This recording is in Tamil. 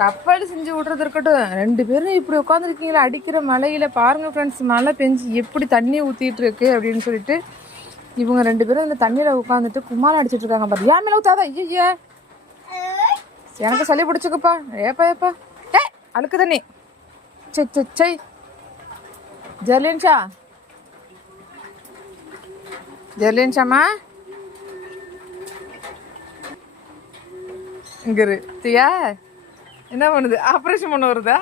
கப்பல் செஞ்சு விட்றது இருக்கட்டும், 2 பேரும் இப்படி உட்காந்துருக்கீங்களா அடிக்கிற மழையில் பாருங்கள் ஃப்ரெண்ட்ஸ். மழை பெஞ்சு எப்படி தண்ணி ஊற்றிட்டு இருக்கு அப்படின்னு சொல்லிட்டு இவங்க 2 பேரும் இந்த தண்ணியில் உட்காந்துட்டு கும்மாளம் அடிச்சிட்டு இருக்காங்க. பாரு, ஏன் மேலே ஊற்றாதா? ஐயா, எனக்கு சளி பிடிச்சிக்குப்பா. ஏப்பா ஏ அழுக்கு தண்ணி. சை ஜெர்லின்ஷாம்மா இங்கே தியா என்ன பண்ணுது? ஆப்ரேஷன் பண்ண வருதா?